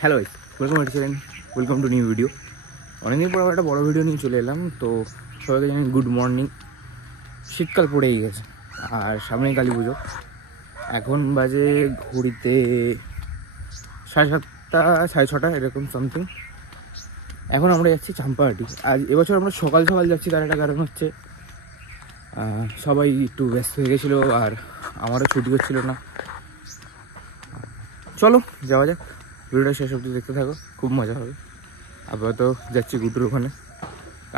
Hello welcome to new video. অনেকদিন পর একটা বড় ভিডিও নিয়ে চলে এলাম। তো সবাইকে জানি গুড মর্নিং। শীতকাল পড়েই গেছে আর সামনেই কালী পুজো। এখন বাজে ঘড়িতে 7:30 6:30 এরকম সামথিং। এখন আমরা যাচ্ছি চাম্পাহাটি। আজ এবছর আমরা সকাল সকাল যাচ্ছি, তার একটা কারণ হচ্ছে সবাই একটু ব্যস্ত হয়ে গেছিলো আর আমারও ছুটি হচ্ছিল না। চলো যাওয়া যাক, ভিডিওটা শেষ অবধি দেখতে থাকো, খুব মজা হবে। আপাতত যাচ্ছি গুড্ডুর ওখানে,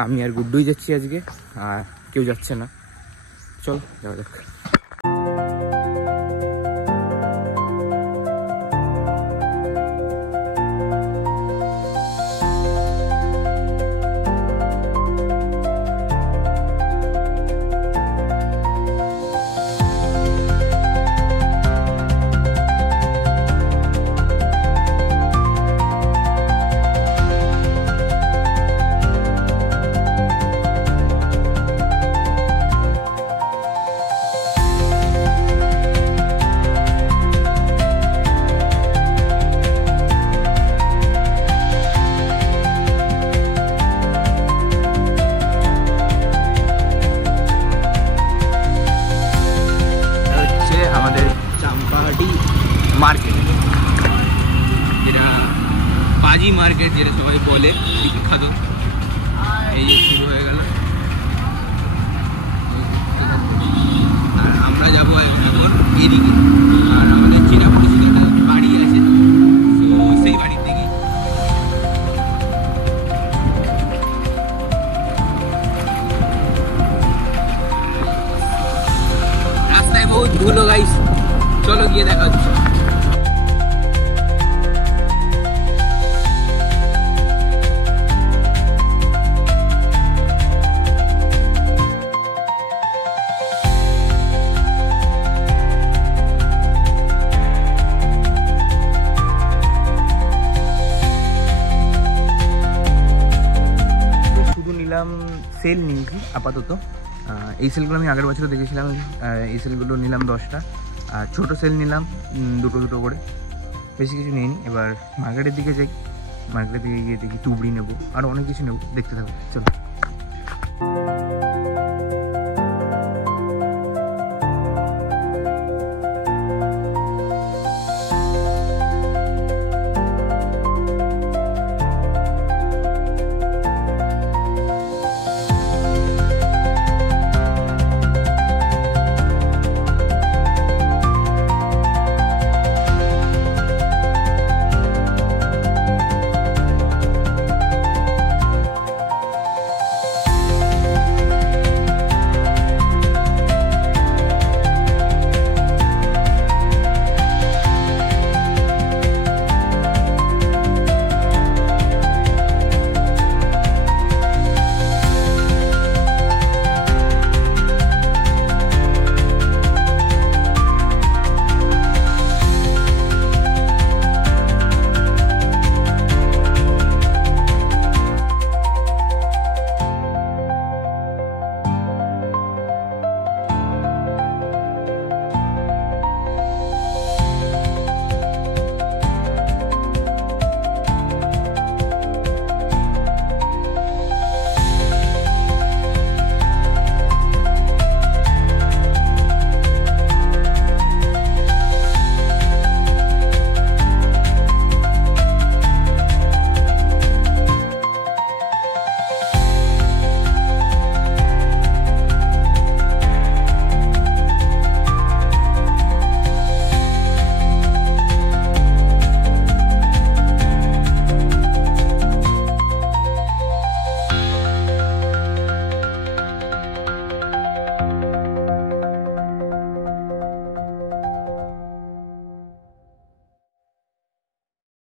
আমি আর গুড্ডুই যাচ্ছি আজকে, আর কেউ যাচ্ছে না। চলো যাওয়া যাক। মার্কেট, যেটা বাজি মার্কেট যেটা সবাই বলে, বিখ্যাত। এই যে শুরু হয়ে গেল, আর আমরা যাবো এখন এদিকে। আর আমাদের চেনা পরিচিত একটা বাড়ি আছে, সেই বাড়ির থেকে রাস্তায় বহুত ধুলো গাইস। চলো গিয়ে দেখা হচ্ছে। শুধু নিলাম সেল নিয়েছি আপাতত। এই সেলগুলো আমি আগের বছরও দেখেছিলাম। এই সেলগুলো নিলাম 10টা, আর ছোটো সেল নিলাম দুটো করে, বেশি কিছু নিইনি। এবার মার্কেটের দিকে যাই, মার্কেটের দিকে গিয়ে দেখি টুবড়ি নেবো, আর অনেক কিছু নেবো, দেখতে থাকবো। চলো।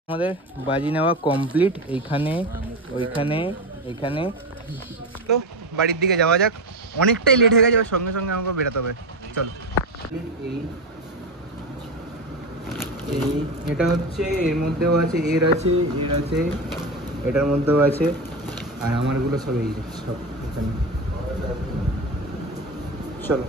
আমাদের বাজি নেওয়া কমপ্লিট। এইখানে, ওইখানে, এখানে। তো বাড়ির দিকে যাওয়া যাক, অনেকটাই লেট হয়ে গেছে, সঙ্গে সঙ্গে আমাকে বেরোতে হবে। চলো। এটা হচ্ছে, এর মধ্যেও আছে, এর আছে, এর আছে, এটার মধ্যেও আছে, আর আমারগুলো সব এই সব এখানে। চলো।